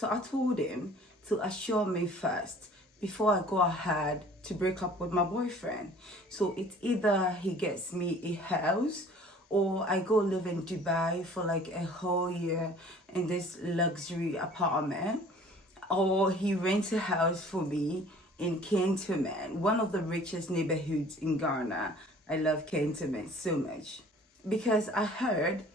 So I told him to assure me first before I go ahead to break up with my boyfriend. So it's either he gets me a house or I go live in Dubai for like a whole year in this luxury apartment, or he rents a house for me in Cantonment, one of the richest neighborhoods in Ghana. I love Cantonment so much because I heard,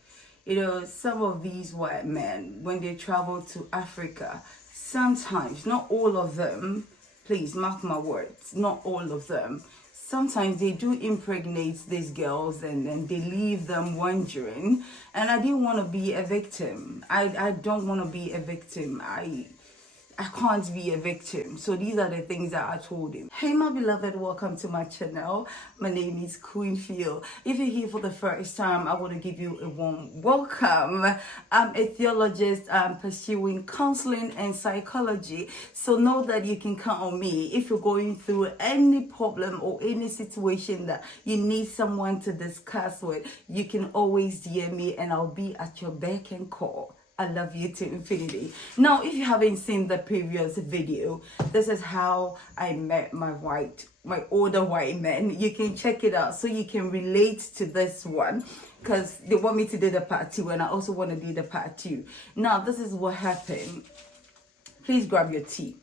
some of these white men, when they travel to Africa, sometimes, not all of them, please mark my words, not all of them, sometimes they do impregnate these girls and then they leave them wondering. And I didn't want to be a victim. I don't want to be a victim. I can't be a victim. So these are the things that I told him. Hey my beloved, welcome to my channel. My name is Queen Phil. If you're here for the first time, I want to give you a warm welcome. I'm a theologist. I'm pursuing counseling and psychology. So know that you can count on me. If you're going through any problem or any situation that you need someone to discuss with, you can always DM me and I'll be at your beck and call. I love you to infinity. Now, if you haven't seen the previous video, this is how I met my older white men. You can check it out so you can relate to this one, because they want me to do the part 2 and I also want to do the part 2. Now, this is what happened. Please grab your tea.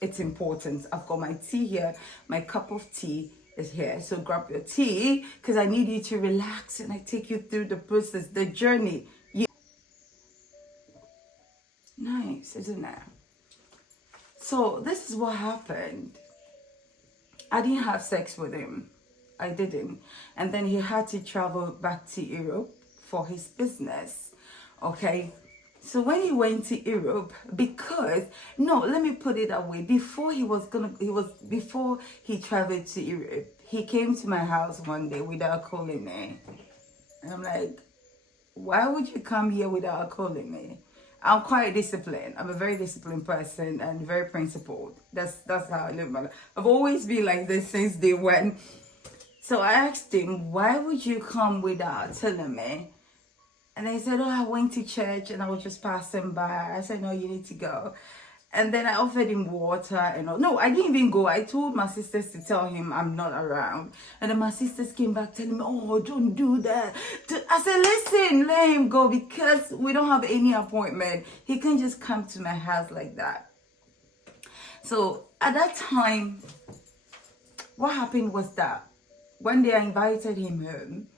It's important. I've got my tea here. My cup of tea is here. So grab your tea because I need you to relax and I take you through the process, the journey. Nice, isn't it? So this is what happened. I didn't have sex with him. I didn't. And then he had to travel back to Europe for his business. Okay. So when he went to Europe, let me put it that way. Before he traveled to Europe, he came to my house one day without calling me. And I'm like, why would you come here without calling me? I'm quite disciplined. I'm a very disciplined person and very principled. That's how I live my life. I've always been like this since day one. So I asked him, why would you come without telling me? And he said, I went to church and I was just passing by. I said, no, you need to go. And then I offered him water and all. No, I didn't even go. I told my sisters to tell him I'm not around. And then my sisters came back telling me, oh, don't do that. I said, listen, let him go because we don't have any appointment. He can just come to my house like that. So at that time, what happened was that one day I invited him home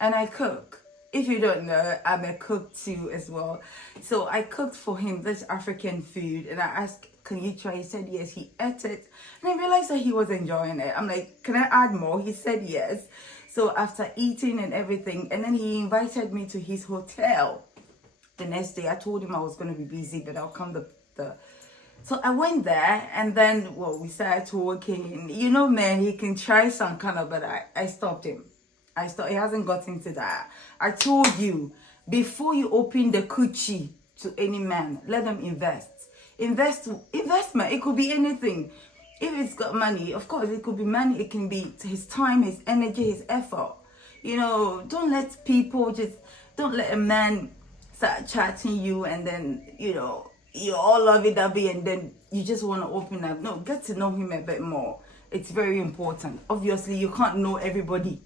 and I cook. If you don't know, I'm a cook too as well. So I cooked for him this African food and I asked, can you try? He said yes, he ate it. And I realized that he was enjoying it. I'm like, can I add more? He said yes. So after eating and everything, and then he invited me to his hotel. The next day, I told him I was going to be busy, but I'll come So I went there and then, we started talking. Man, he can try some kind of, but I stopped him. He hasn't gotten to that. I told you, before you open the coochie to any man, let them invest. Investment, it could be anything. If it's got money, of course, it could be money. It can be his time, his energy, his effort. Don't let a man start chatting you and then, you're all lovey-dovey and then you just want to open up. No, get to know him a bit more. It's very important. Obviously, you can't know everybody.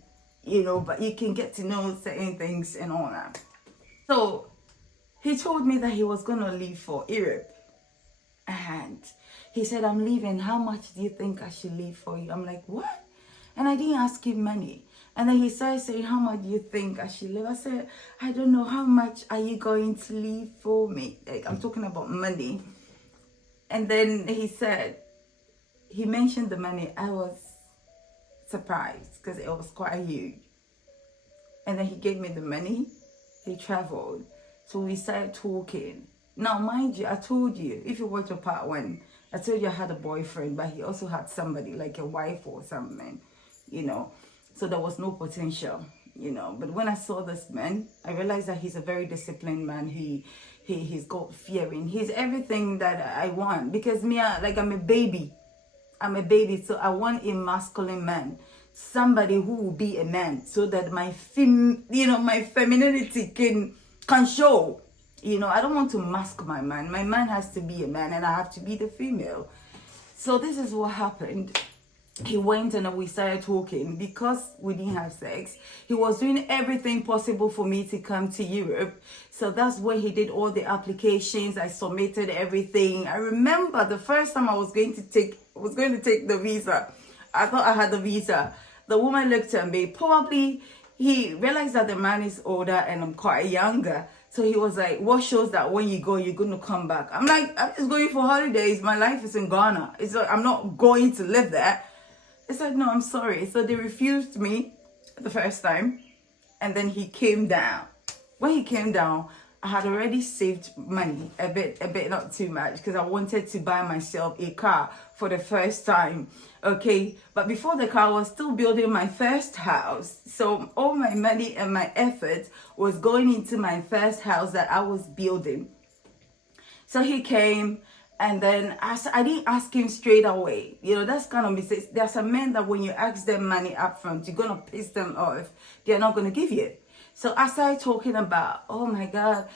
But you can get to know certain things and all that. So he told me that he was going to leave for Europe. And he said, I'm leaving. How much do you think I should leave for you? I'm like, what? And I didn't ask him money. And then he started saying, how much do you think I should leave? I said, I don't know. How much are you going to leave for me? Like, I'm talking about money. And then he mentioned the money. I was surprised because it was quite huge. And then he gave me the money. He traveled. So we started talking. Now, mind you, I told you, if you watch a part 1, I told you I had a boyfriend, but he also had somebody, like a wife or something, So there was no potential, But when I saw this man, I realized that he's a very disciplined man. He's God-fearing. He's everything that I want. Because I'm a baby. So I want a masculine man, somebody who will be a man, so that my femininity can show. You know, I don't want to mask my man. My man has to be a man and I have to be the female. So this is what happened. He went and we started talking. Because we didn't have sex, he was doing everything possible for me to come to Europe. So that's where he did all the applications. I submitted everything. I remember the first time I was going to take the visa. I thought I had the visa. The woman looked at me. Probably he realized that the man is older and I'm quite younger. So he was like, what shows that when you go, you're going to come back? I'm like, I'm just going for holidays. My life is in Ghana. It's like, I'm not going to live there. It's like, no, I'm sorry. So they refused me the first time. And then he came down. When he came down, I had already saved money, a bit, not too much, because I wanted to buy myself a car for the first time. Okay, but before the car, I was still building my first house. So all my money and my effort was going into my first house that I was building. So he came, and then I didn't ask him straight away. You know, that's kind of mistake. There's a men that when you ask them money up front, you're gonna piss them off. They're not gonna give you. So I started talking about, oh my God,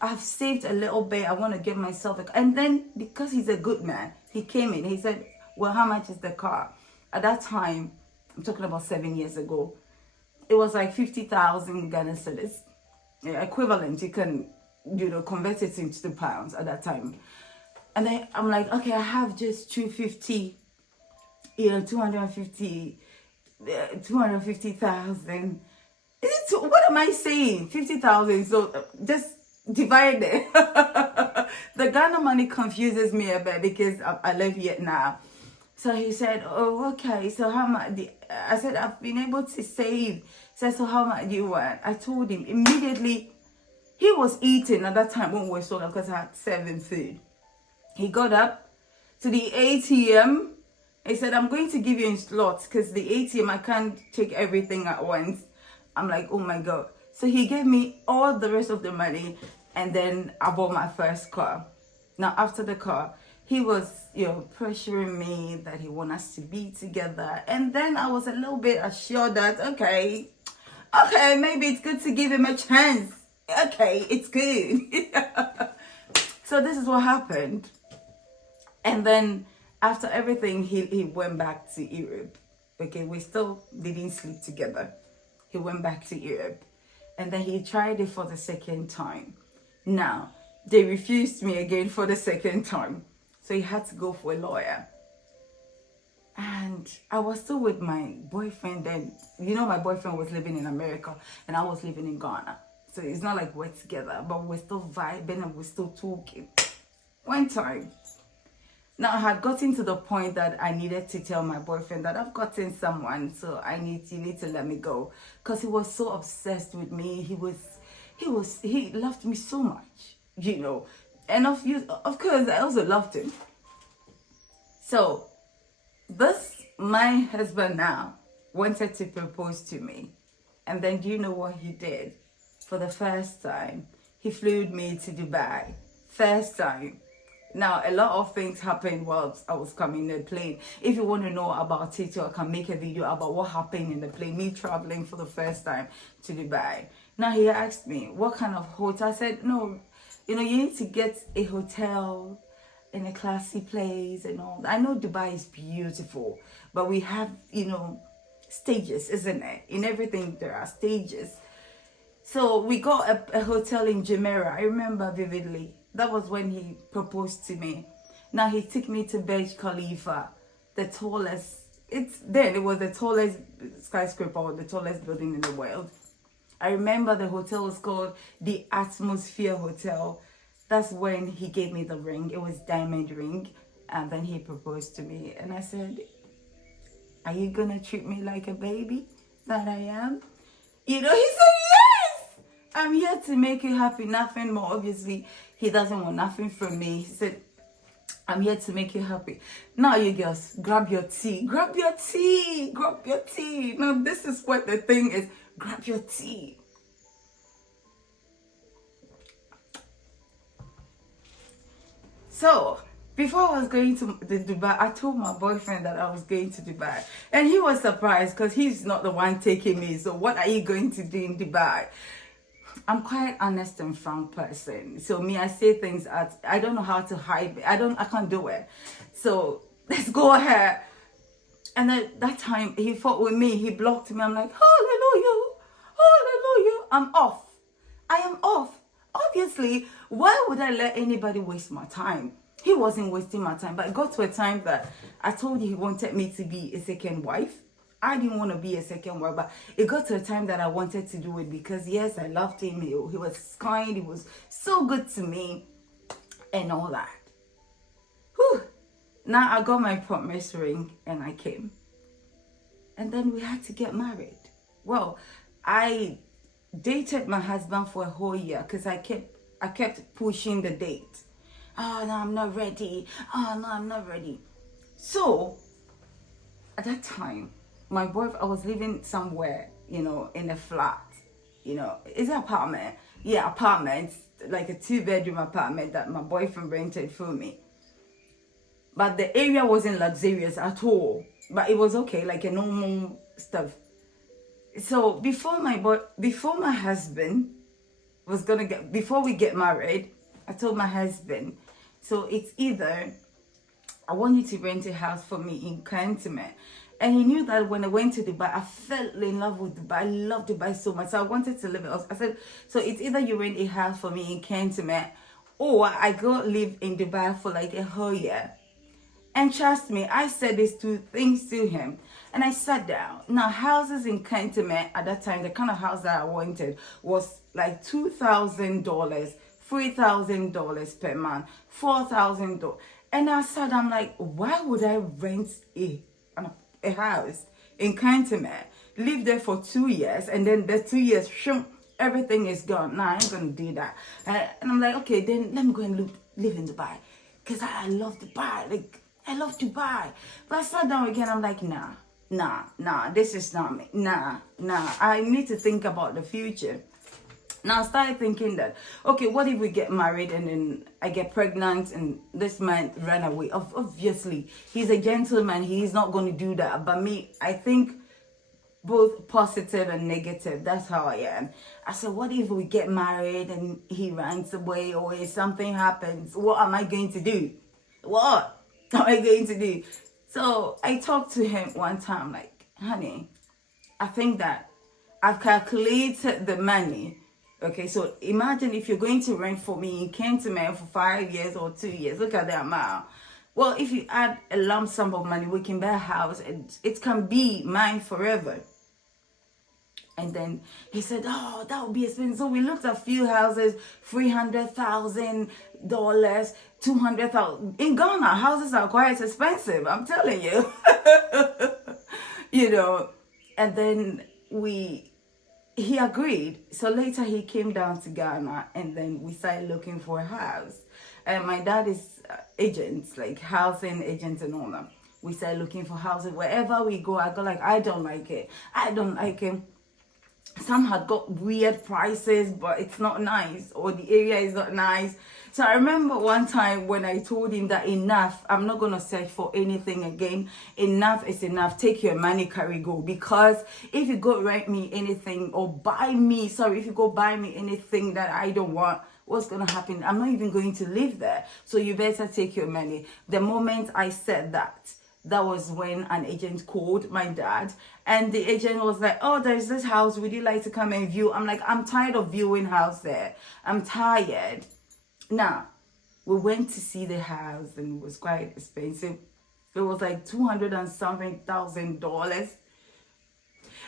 I've saved a little bit. I want to get myself a. And then because he's a good man, he came in. He said, well, how much is the car? At that time, I'm talking about 7 years ago, it was like 50,000 Ghana cedis. Yeah, equivalent. You can, you know, convert it into pounds at that time. And then I'm like, okay, I have just 250, you know, 250,000. What am I saying? 50,000. So just divide it. The Ghana money confuses me a bit because I live here now. So he said, oh, okay. So how much? I said, I've been able to save. He said, so how much do you want? I told him immediately. He was eating at that time when we were sold because I had served food. He got up to the ATM. He said, I'm going to give you in slots because the ATM, I can't take everything at once. I'm like, oh my God. So he gave me all the rest of the money and then I bought my first car. Now, after the car, he was, you know, pressuring me that he wants us to be together. And then I was a little bit assured that, okay, maybe it's good to give him a chance. Okay, it's good. So this is what happened. And then after everything, he went back to Europe. Okay, we still didn't sleep together. He went back to Europe. And then he tried it for the second time. Now, they refused me again for the second time. So he had to go for a lawyer. And I was still with my boyfriend then. You know, my boyfriend was living in America and I was living in Ghana. So it's not like we're together, but we're still vibing and we're still talking. One time. Now I had gotten to the point that I needed to tell my boyfriend that I've gotten someone, so you need to let me go. Because he was so obsessed with me. He loved me so much, you know. And of course, I also loved him. So my husband now wanted to propose to me. And then do you know what he did? For the first time, he flew me to Dubai. First time. Now, a lot of things happened while I was coming in the plane. If you want to know about it, I can make a video about what happened in the plane, me traveling for the first time to Dubai. Now, he asked me, what kind of hotel? I said, no, you know, you need to get a hotel in a classy place and all. I know Dubai is beautiful, but we have, you know, stages, isn't it? In everything, there are stages. So we got a hotel in Jumeirah. I remember vividly. That was when he proposed to me. Now he took me to Burj Khalifa, the tallest. It was the tallest skyscraper or the tallest building in the world. I remember the hotel was called the Atmosphere Hotel. That's when he gave me the ring. It was diamond ring. And then he proposed to me. And I said, are you going to treat me like a baby that I am? You know, he said, yes! I'm here to make you happy, nothing more. Obviously, he doesn't want nothing from me. He said, I'm here to make you happy. Now, you girls, grab your tea. Grab your tea. Grab your tea. Now, this is what the thing is. Grab your tea. So, before I was going to Dubai, I told my boyfriend that I was going to Dubai. And he was surprised because he's not the one taking me. So, what are you going to do in Dubai? I'm quite honest and frank person. So me, I say things at, I don't know how to hide. I can't do it. So let's go ahead. And at that time, he fought with me. He blocked me. I'm like, hallelujah, hallelujah. I'm off. I am off. Obviously, why would I let anybody waste my time? He wasn't wasting my time. But it got to a time that I told you he wanted me to be a second wife. I didn't want to be a second wife, but it got to a time that I wanted to do it because, yes, I loved him. He was kind. He was so good to me and all that. Whew. Now I got my promise ring and I came. And then we had to get married. Well, I dated my husband for a whole year because I kept pushing the date. Oh, no, I'm not ready. Oh, no, I'm not ready. So, at that time, my boyfriend, I was living somewhere, in a flat. It's an apartment. Yeah, apartment, like a 2-bedroom apartment that my boyfriend rented for me. But the area wasn't luxurious at all. But it was okay, like a normal stuff. So before my husband was before we get married, I told my husband, so it's either I want you to rent a house for me in Cantonment. And he knew that when I went to Dubai, I fell in love with Dubai. I love Dubai so much. So I wanted to live it. I said, so it's either you rent a house for me in Cantonment or I go live in Dubai for like a whole year. And trust me, I said these two things to him. And I sat down. Now, houses in Cantonment at that time, the kind of house that I wanted was like $2,000, $3,000 per month, $4,000. And I said, I'm like, why would I rent a house in Cantonment, live there for 2 years, and then the 2 years, everything is gone. Nah, I ain't gonna do that. And I'm like, okay, then let me go and live in Dubai. Because I love Dubai. Like, I love Dubai. But I sat down again, I'm like, nah, this is not me. Nah, I need to think about the future. Now I started thinking that, okay, what if we get married and then I get pregnant and this man ran away? Obviously, he's a gentleman. He's not going to do that. But me, I think both positive and negative. That's how I am. I said, what if we get married and he runs away or if something happens? What am I going to do? What am I going to do? So I talked to him one time, like, honey, I think that I've calculated the money. Okay, so imagine if you're going to rent for me in Cantonment for 5 years or 2 years. Look at the amount. Well, if you add a lump sum of money, we can buy a house and it can be mine forever. And then he said, oh, that would be expensive. So we looked at a few houses, $300,000, $200,000. In Ghana, houses are quite expensive, I'm telling you. And then he agreed. So later he came down to Ghana and then we started looking for a house. And my dad is agents, like housing agents and all that. We started looking for houses. Wherever we go, I go like, I don't like it. Some had got weird prices, but it's not nice, or the area is not nice. So I remember one time when I told him that enough, I'm not going to search for anything again. Enough is enough. Take your money, carry, go. Because if you go rent me anything or if you go buy me anything that I don't want, what's going to happen? I'm not even going to live there. So you better take your money. The moment I said that was when an agent called my dad, and the agent was like, oh, there's this house, would you like to come and view? I'm like, I'm tired of viewing house there. I'm tired. Now, we went to see the house and it was quite expensive. It was like $200 and something thousand.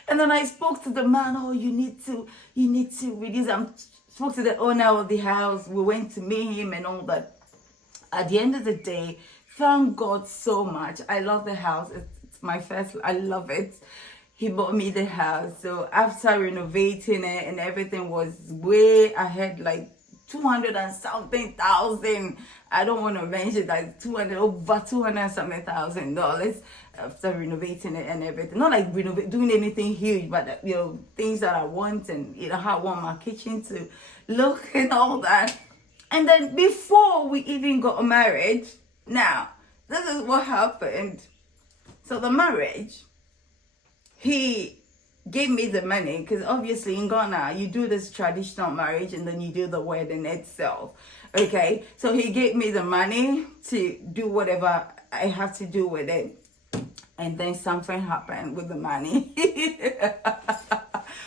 And then I spoke to the man, oh, you need to reduce. I spoke to the owner of the house. We went to meet him and all that. At the end of the day, thank God so much. I love the house. It's my first. I love it. He bought me the house. So after renovating it and everything was way ahead, like 200 and something thousand. I don't want to mention that over 200 and something $1,000 after renovating it and everything. Not like doing anything huge, but things that I want and how I want my kitchen to look and all that. And then before we even got married, now, this is what happened. So the marriage, he gave me the money, because obviously in Ghana you do this traditional marriage and then you do the wedding itself. Okay, so he gave me the money to do whatever I have to do with it, and then something happened with the money.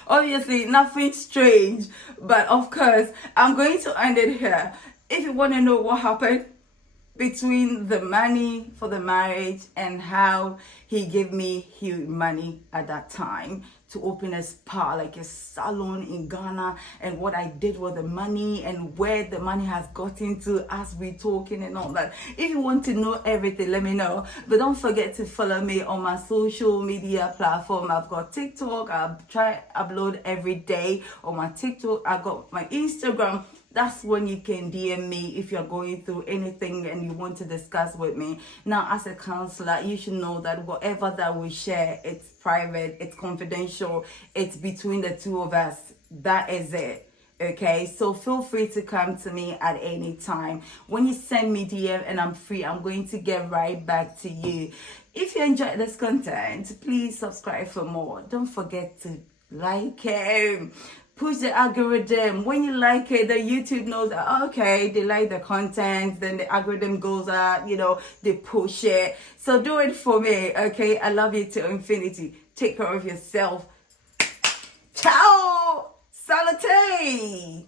Obviously nothing strange, but of course I'm going to end it here. If you want to know what happened between the money for the marriage and how he gave me huge money at that time to open a spa, like a salon in Ghana, and what I did with the money and where the money has gotten to as we talking and all that. If you want to know everything, let me know. But don't forget to follow me on my social media platform. I've got TikTok. I try upload every day on my TikTok. I got my Instagram. That's when you can DM me if you're going through anything and you want to discuss with me. Now, as a counselor, you should know that whatever that we share, it's private, it's confidential, it's between the two of us. That is it. Okay, so feel free to come to me at any time. When you send me DM and I'm free, I'm going to get right back to you. If you enjoyed this content, please subscribe for more. Don't forget to like it. Push the algorithm. When you like it, the YouTube knows that, okay, they like the content, then the algorithm goes out, they push it. So do it for me, okay? I love you to infinity. Take care of yourself. Ciao! Salute!